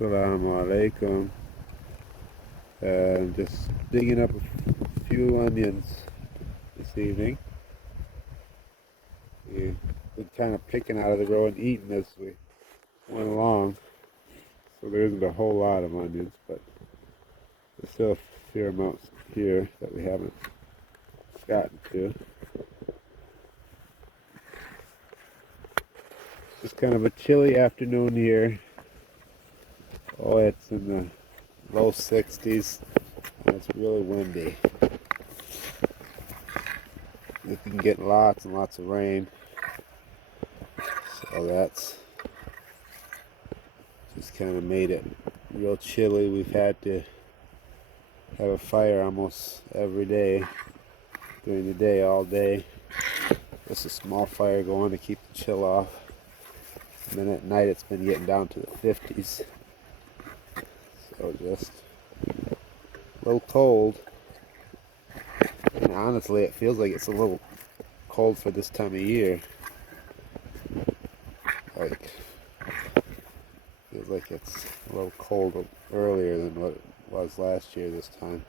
Assalamu alaikum. Just digging up a few onions this evening. We've been kind of picking out of the row and eating as we went along. So there isn't a whole lot of onions, but there's still a fair amounts here that we haven't gotten to. It's kind of a chilly afternoon here. Oh, it's in the low 60s and it's really windy. You can get lots and lots of rain. So that's just kind of made it real chilly. We've had to have a fire almost every day during the day, all day. Just a small fire going to keep the chill off. And then at night it's been getting down to the 50s. So just a little cold. And honestly, it feels like it's a little cold for this time of year. Feels like it's a little cold earlier than what it was last year this time.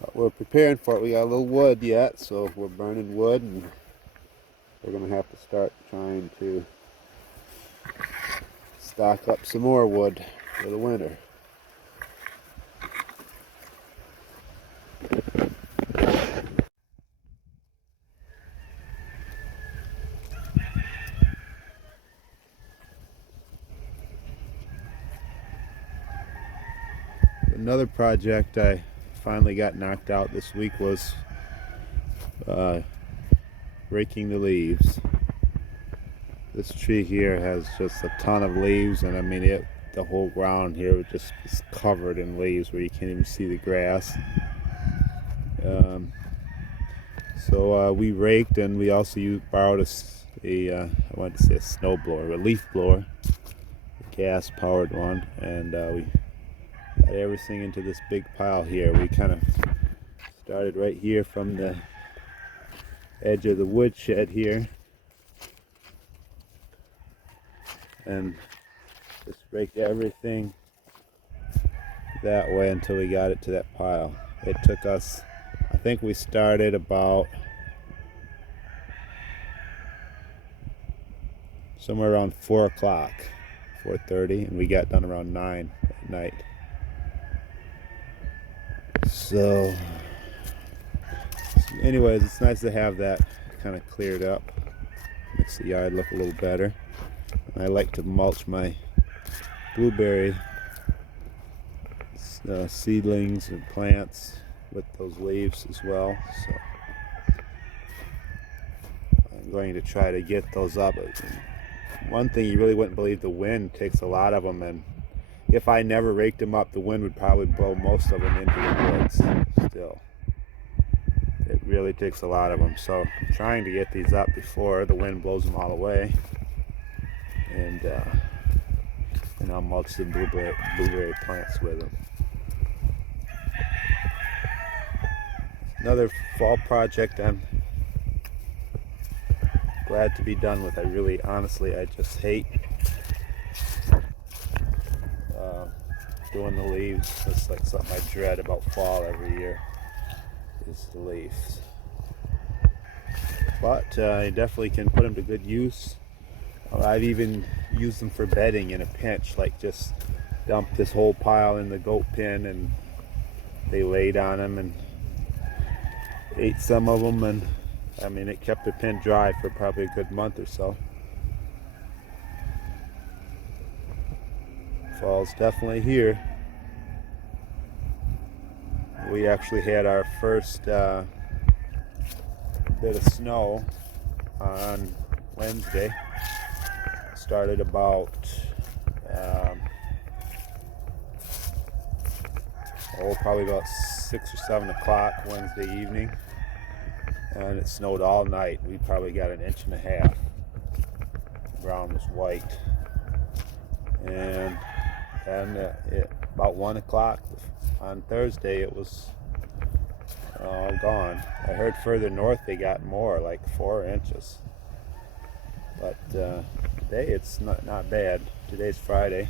But we're preparing for it. We got a little wood yet, so we're burning wood, and we're going to have to start trying to stock up some more wood for the winter. Another project I finally got knocked out this week was raking the leaves. This tree here has just a ton of leaves, and I mean the whole ground here just is covered in leaves where you can't even see the grass. So we raked, and we also borrowed I wanted to say a snow blower, a leaf blower, a gas powered one, and we got everything into this big pile here. We kind of started right here from the edge of the woodshed here and just raked everything that way until we got it to that pile. It took us, I think we started about somewhere around 4 o'clock, 4:30, and we got done around 9 at night. So anyways, it's nice to have that kind of cleared up. Makes the yard look a little better. And I like to mulch my blueberry seedlings and plants with those leaves as well. So I'm going to try to get those up. One thing you really wouldn't believe, the wind takes a lot of them, and if I never raked them up, the wind would probably blow most of them into the woods still. It really takes a lot of them. So I'm trying to get these up before the wind blows them all away. And I'll mulch the blueberry plants with them. Another fall project I'm glad to be done with. I just hate doing the leaves. It's like something I dread about fall every year, is the leaves. But you definitely can put them to good use. I've even used them for bedding in a pinch, like just dump this whole pile in the goat pen, and they laid on them and ate some of them, and I mean it kept the pen dry for probably a good month or so. Fall's definitely here. We actually had our first bit of snow on Wednesday. Started about probably about 6 or 7 o'clock Wednesday evening, and it snowed all night. We probably got 1.5 inches. The ground was white, and about 1 o'clock on Thursday it was all gone. I heard further north they got more, like 4 inches. But today it's not bad. Today's Friday,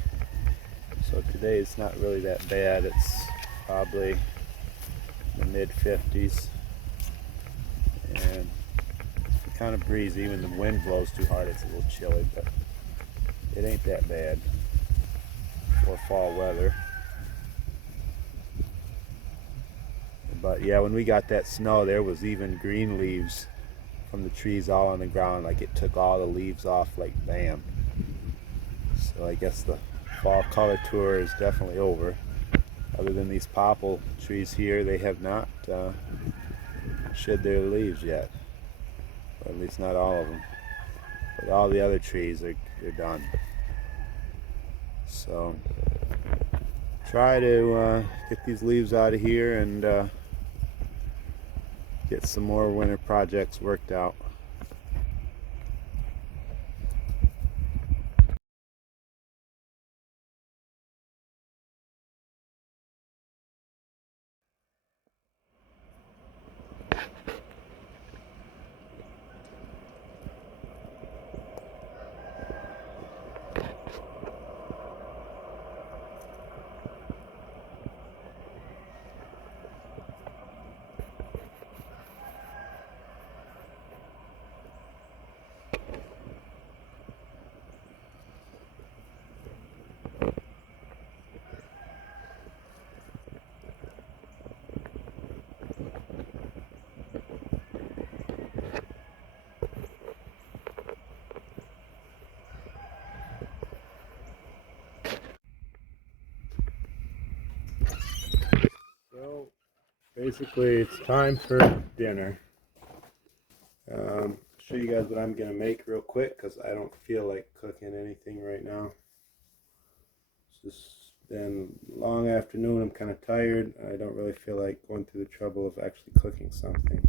so today it's not really that bad. It's probably the mid 50s and kind of breezy. When the wind blows too hard, it's a little chilly, but it ain't that bad for fall weather. But yeah, when we got that snow, there was even green leaves from the trees all on the ground. Like it took all the leaves off, like bam. So I guess the fall color tour is definitely over. Other than these popple trees here, they have not shed their leaves yet. Or at least not all of them. But all the other trees are done. So try to get these leaves out of here and get some more winter projects worked out. So basically it's time for dinner. Show you guys what I'm gonna make real quick because I don't feel like cooking anything right now. It's just been a long afternoon. I'm kind of tired. I don't really feel like going through the trouble of actually cooking something.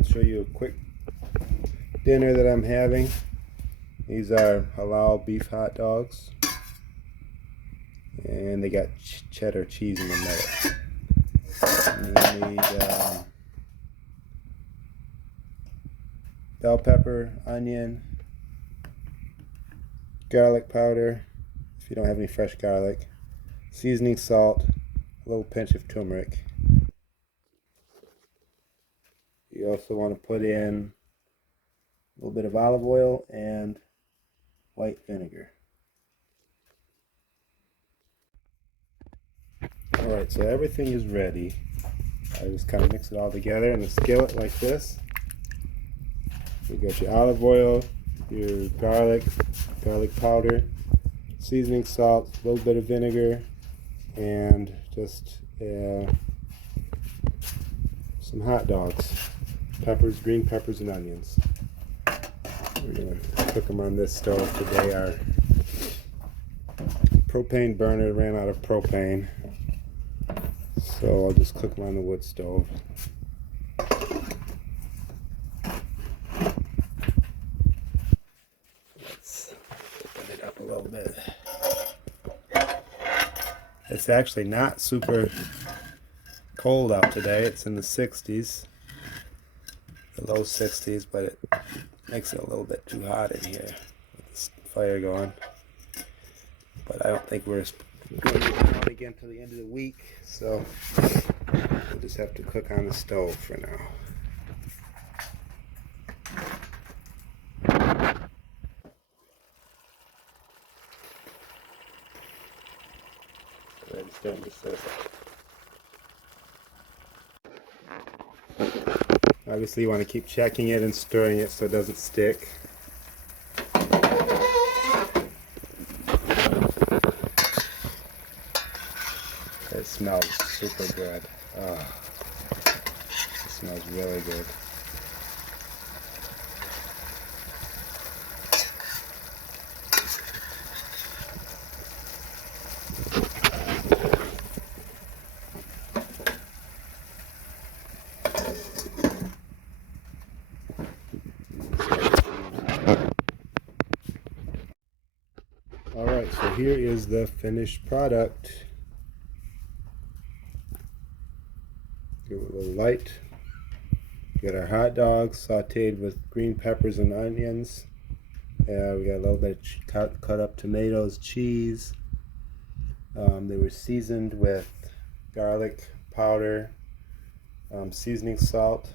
I'll show you a quick dinner that I'm having. These are halal beef hot dogs, and they got cheddar cheese in the middle. And you need bell pepper, onion, garlic powder, if you don't have any fresh garlic, seasoning salt, a little pinch of turmeric. You also want to put in a little bit of olive oil and white vinegar. Alright, so everything is ready. I just kind of mix it all together in a skillet like this. You got your olive oil, your garlic powder, seasoning salt, a little bit of vinegar, and just some hot dogs, peppers, green peppers and onions. We're going to cook them on this stove today. Our propane burner ran out of propane, so I'll just cook them on the wood stove. Let's open it up a little bit. It's actually not super cold out today. It's in the 60s, the low 60s, but it makes it a little bit too hot in here with this fire going. But I don't think we're going to be on again till the end of the week, so we'll just have to cook on the stove for now. Already starting to sizzle. Obviously you want to keep checking it and stirring it so it doesn't stick. It smells super good. Oh, it smells really good. Alright, so here is the finished product. Give it a little light. Get our hot dogs sauteed with green peppers and onions Yeah, we got a little bit of cut up tomatoes, cheese. They were seasoned with garlic powder, seasoning salt,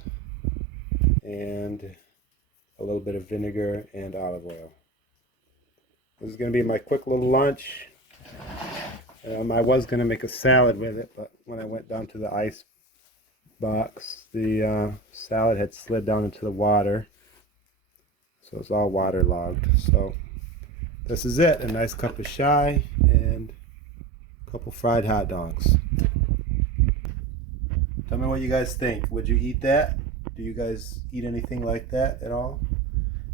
and a little bit of vinegar and olive oil. This is going to be my quick little lunch. I was going to make a salad with it, but when I went down to the ice box, the salad had slid down into the water, so it's all waterlogged. So this is it, a nice cup of chai and a couple fried hot dogs. Tell me what you guys think. Would you eat that? Do you guys eat anything like that at all?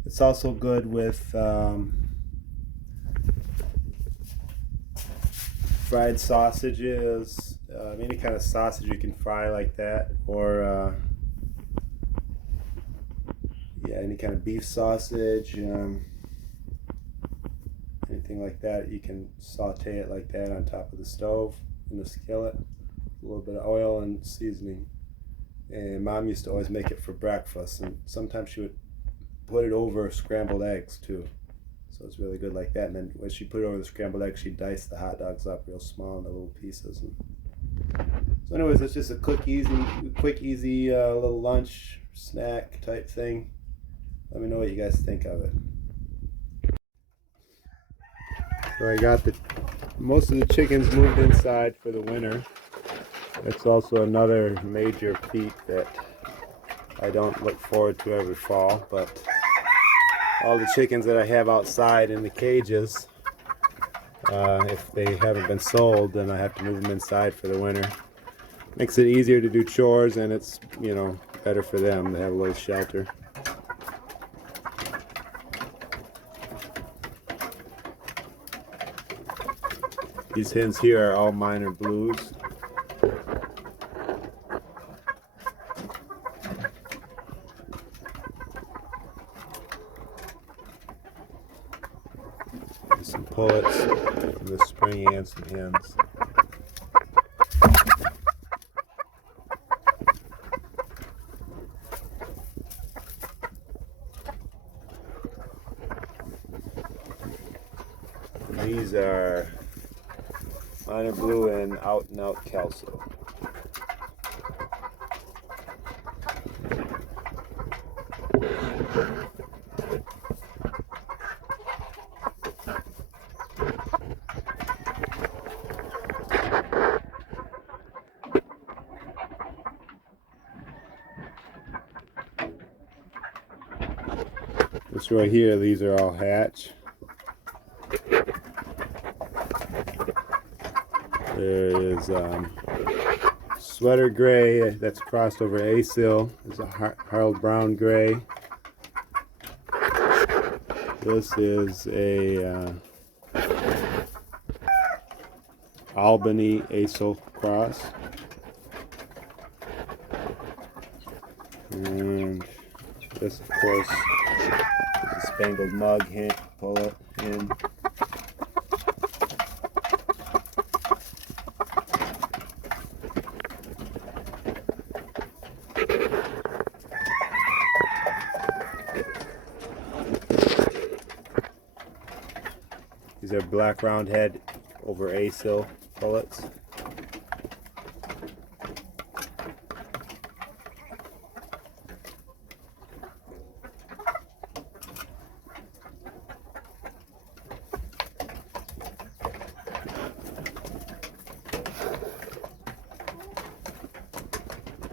It's also good with fried sausages, any kind of sausage you can fry like that, or yeah, any kind of beef sausage, anything like that. You can saute it like that on top of the stove in the skillet, a little bit of oil and seasoning. And Mom used to always make it for breakfast, and sometimes she would put it over scrambled eggs too. So it's really good like that. And then when she put it over the scrambled eggs, she'd dice the hot dogs up real small into little pieces. So anyways, it's just a quick, easy little lunch snack type thing. Let me know what you guys think of it. So I got most of the chickens moved inside for the winter. It's also another major feat that I don't look forward to every fall, but all the chickens that I have outside in the cages, if they haven't been sold, then I have to move them inside for the winter. Makes it easier to do chores, and it's, better for them to have a little shelter. These hens here are all minor blues. Some pullets from the spring and some hens. These are minor blue and out Kelso. This right here, these are all hatch. There is sweater gray that's crossed over Asil. There's a Harold Brown gray. This is a Albany Asil cross. And this, of course, is a Spangled Mug hen, pullet hen. These are black roundhead over Asil pullets.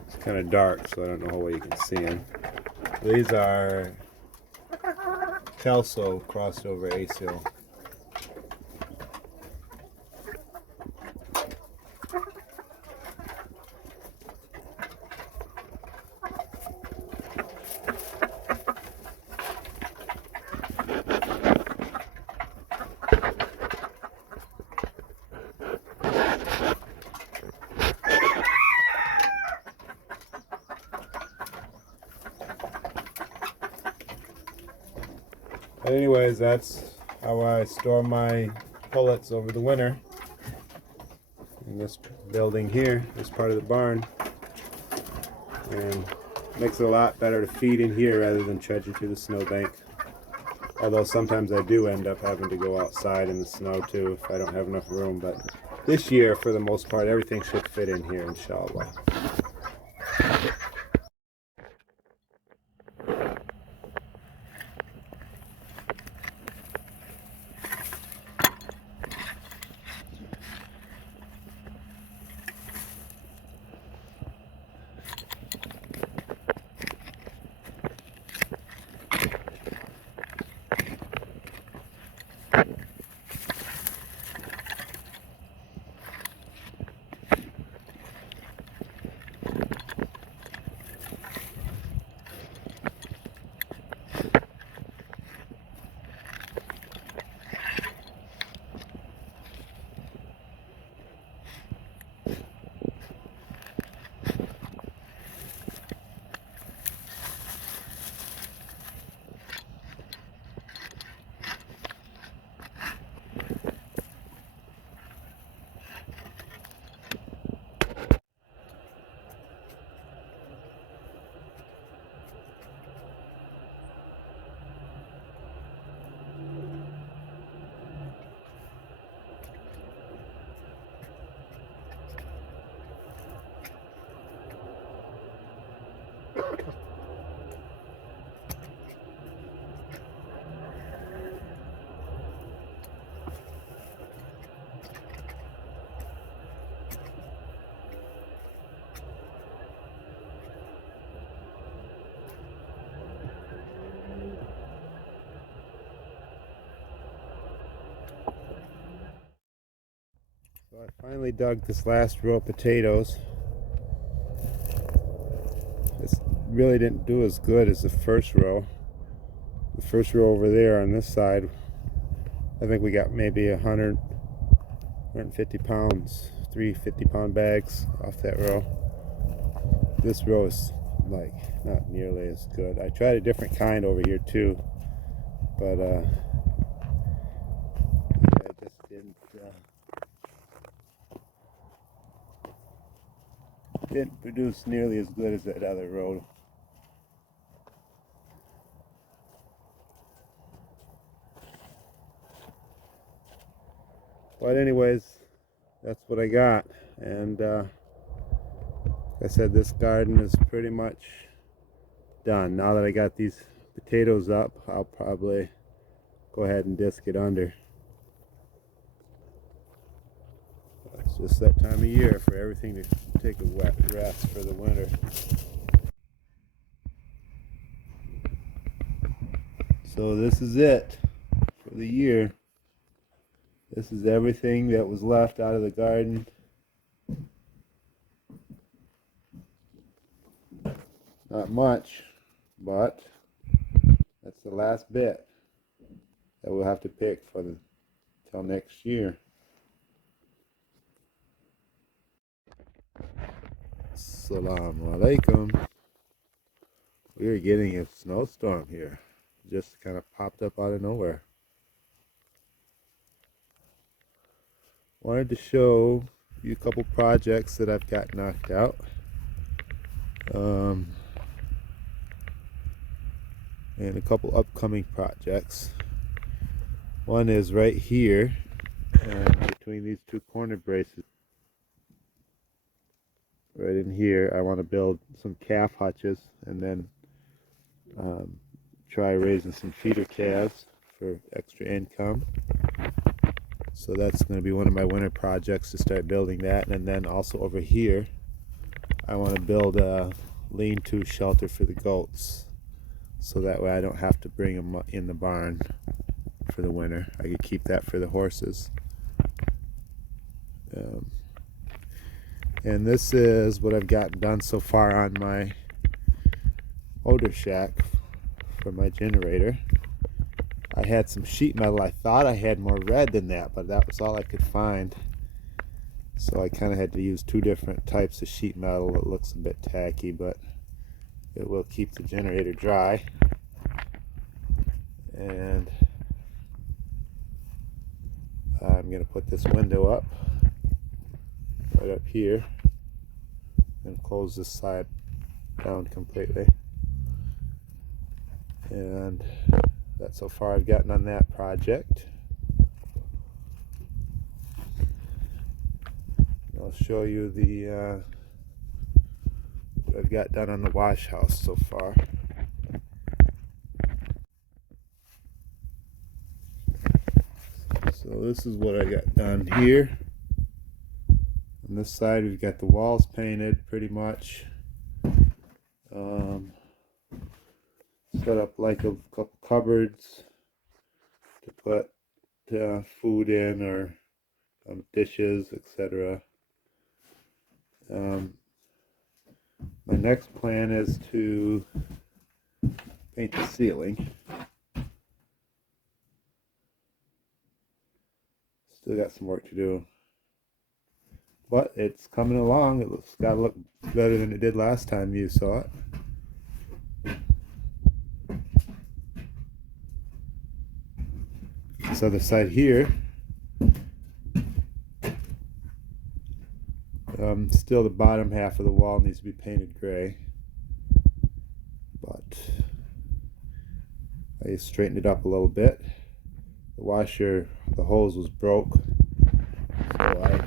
It's kind of dark, so I don't know how well you can see them. These are Kelso crossed over Asil. But anyways, that's how I store my pullets over the winter in this building here, this part of the barn. And makes it a lot better to feed in here rather than trudging through the snowbank. Although sometimes I do end up having to go outside in the snow too if I don't have enough room. But this year, for the most part, everything should fit in here, inshallah. So I finally dug this last row of potatoes. This really didn't do as good as the first row. The first row over there on this side, I think we got maybe 150 pounds, 3 50-pound bags off that row. This row is like not nearly as good. I tried a different kind over here too, but I just didn't produce nearly as good as that other row. But anyways, that's what I got, and like I said, this garden is pretty much done. Now that I got these potatoes up, I'll probably go ahead and disc it under. It's just that time of year for everything to take a wet rest for the winter. So this is it for the year. This is everything that was left out of the garden. Not much, but that's the last bit that we'll have to pick for till next year. Assalamu alaikum. We are getting a snowstorm here. Just kind of popped up out of nowhere. Wanted to show you a couple projects that I've got knocked out. And a couple upcoming projects. One is right here, between these two corner braces. Right in here, I want to build some calf hutches and then try raising some feeder calves for extra income. So that's going to be one of my winter projects, to start building that. And then also over here, I want to build a lean-to shelter for the goats, so that way I don't have to bring them in the barn for the winter. I could keep that for the horses. And this is what I've gotten done so far on my motor shack for my generator. I had some sheet metal. I thought I had more red than that, but that was all I could find. So I kind of had to use two different types of sheet metal. It looks a bit tacky, but it will keep the generator dry. And I'm going to put this window up, right up here, and close this side down completely. And That's how far I've gotten on that project. I'll show you the what I've got done on the wash house so far. So this is what I got done here. On this side we've got the walls painted pretty much. Set up like a couple cupboards to put food in or dishes, etc. My next plan is to paint the ceiling. Still got some work to do, but it's coming along. It's got to look better than it did last time you saw it. This other side here, still the bottom half of the wall needs to be painted gray, but I straightened it up a little bit. The washer, the hose was broke, so I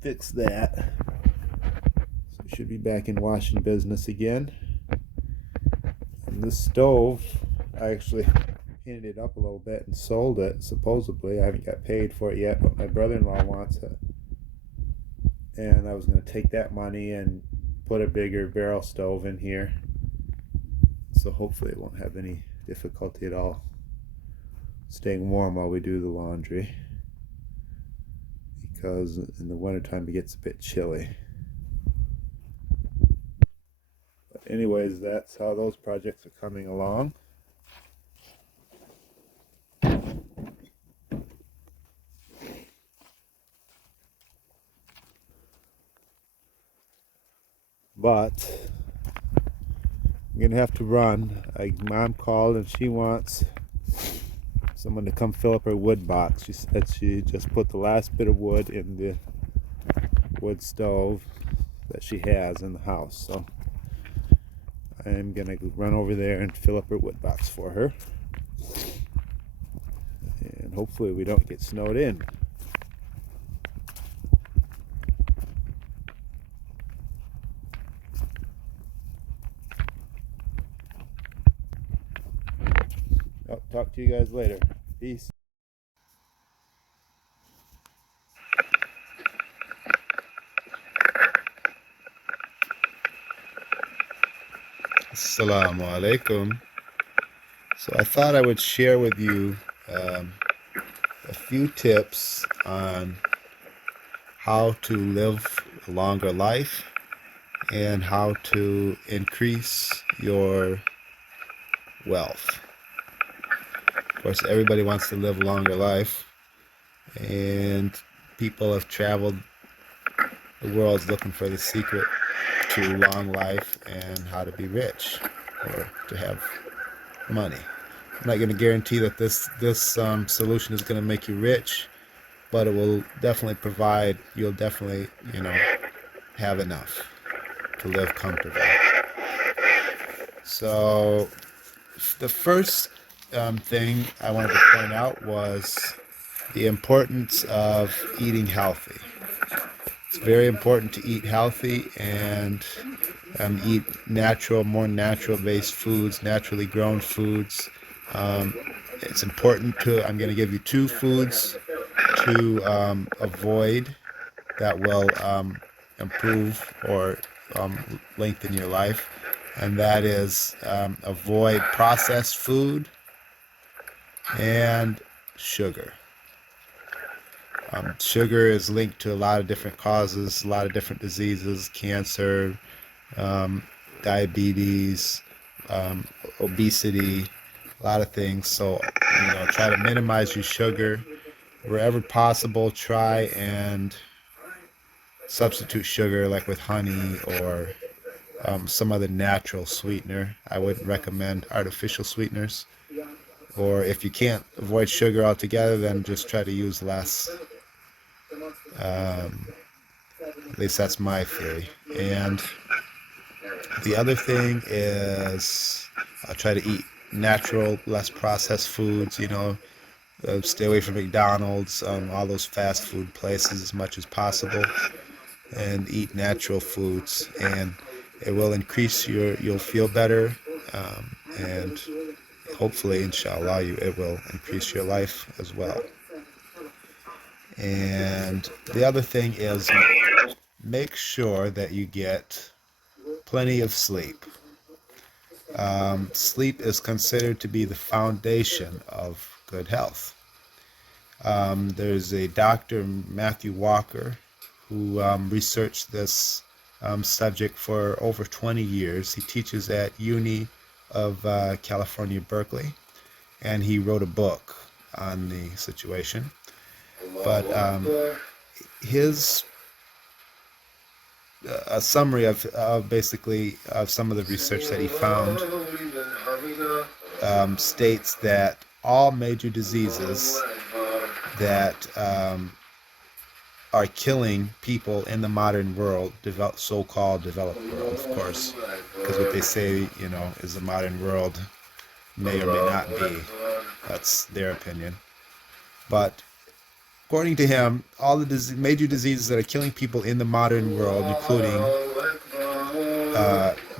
fixed that. So we should be back in washing business again. And this stove, I actually painted it up a little bit and sold it, supposedly. I haven't got paid for it yet, but my brother-in-law wants it. And I was going to take that money and put a bigger barrel stove in here. So hopefully it won't have any difficulty at all staying warm while we do the laundry, because in the wintertime it gets a bit chilly. But anyways, that's how those projects are coming along. But I'm gonna have to run. Mom called and she wants someone to come fill up her wood box. She said she just put the last bit of wood in the wood stove that she has in the house. So I'm gonna run over there and fill up her wood box for her. And hopefully we don't get snowed in. I'll talk to you guys later. Peace. Assalamu alaikum. So I thought I would share with you a few tips on how to live a longer life and how to increase your wealth. Of course, everybody wants to live a longer life, and people have traveled the world looking for the secret to long life and how to be rich or to have money. I'm not going to guarantee that this solution is going to make you rich, but it will definitely provide, you'll definitely, have enough to live comfortably. So the first thing I wanted to point out was the importance of eating healthy. It's very important to eat healthy and eat more natural-based foods, naturally grown foods. It's important I'm going to give you 2 foods to avoid that will improve or lengthen your life, and that is avoid processed food and sugar. Sugar is linked to a lot of different causes, a lot of different diseases, cancer, diabetes, obesity, a lot of things. So, try to minimize your sugar. Wherever possible, try and substitute sugar, like with honey or some other natural sweetener. I wouldn't recommend artificial sweeteners. Or if you can't avoid sugar altogether, then just try to use less. At least that's my theory. And the other thing is try to eat natural, less processed foods, stay away from McDonald's, all those fast food places as much as possible, and eat natural foods, and it will increase you'll feel better, and hopefully, inshallah, it will increase your life as well. And the other thing is, make sure that you get plenty of sleep. Sleep is considered to be the foundation of good health. There's a Dr. Matthew Walker who researched this subject for over 20 years. He teaches at Uni of California, Berkeley, and he wrote a book on the situation. But his a summary of basically of some of the research that he found states that all major diseases that are killing people in the modern world, so-called developed world, of course, because what they say, is the modern world may or may not be. That's their opinion. But according to him, all the major diseases that are killing people in the modern world, including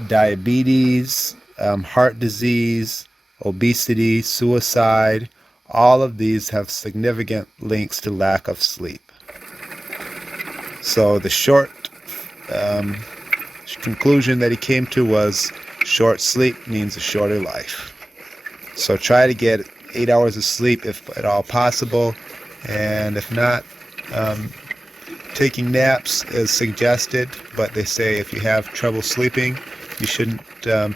diabetes, heart disease, obesity, suicide, all of these have significant links to lack of sleep. So the short conclusion that he came to was short sleep means a shorter life. So try to get 8 hours of sleep if at all possible, and if not, taking naps is suggested, but they say if you have trouble sleeping, you shouldn't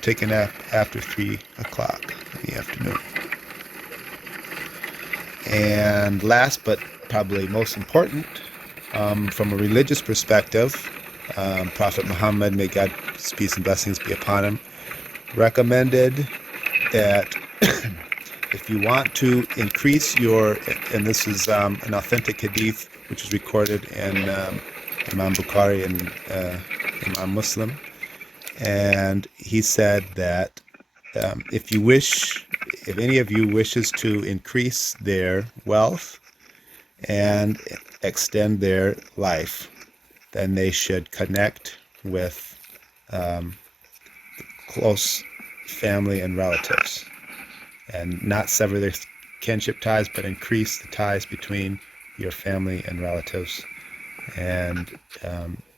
take a nap after 3 o'clock in the afternoon. And last but probably most important, from a religious perspective, Prophet Muhammad, may God's peace and blessings be upon him, recommended that if you want to increase and this is an authentic hadith which is recorded in Imam Bukhari and Imam Muslim, and he said that if any of you wishes to increase their wealth and extend their life, then they should connect with close family and relatives, and not sever their kinship ties, but increase the ties between your family and relatives, and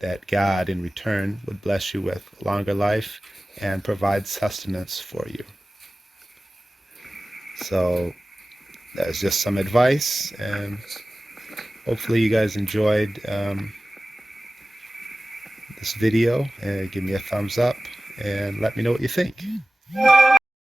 that God in return would bless you with longer life and provide sustenance for you. So that's just some advice, and hopefully you guys enjoyed this video. Give me a thumbs up and let me know what you think.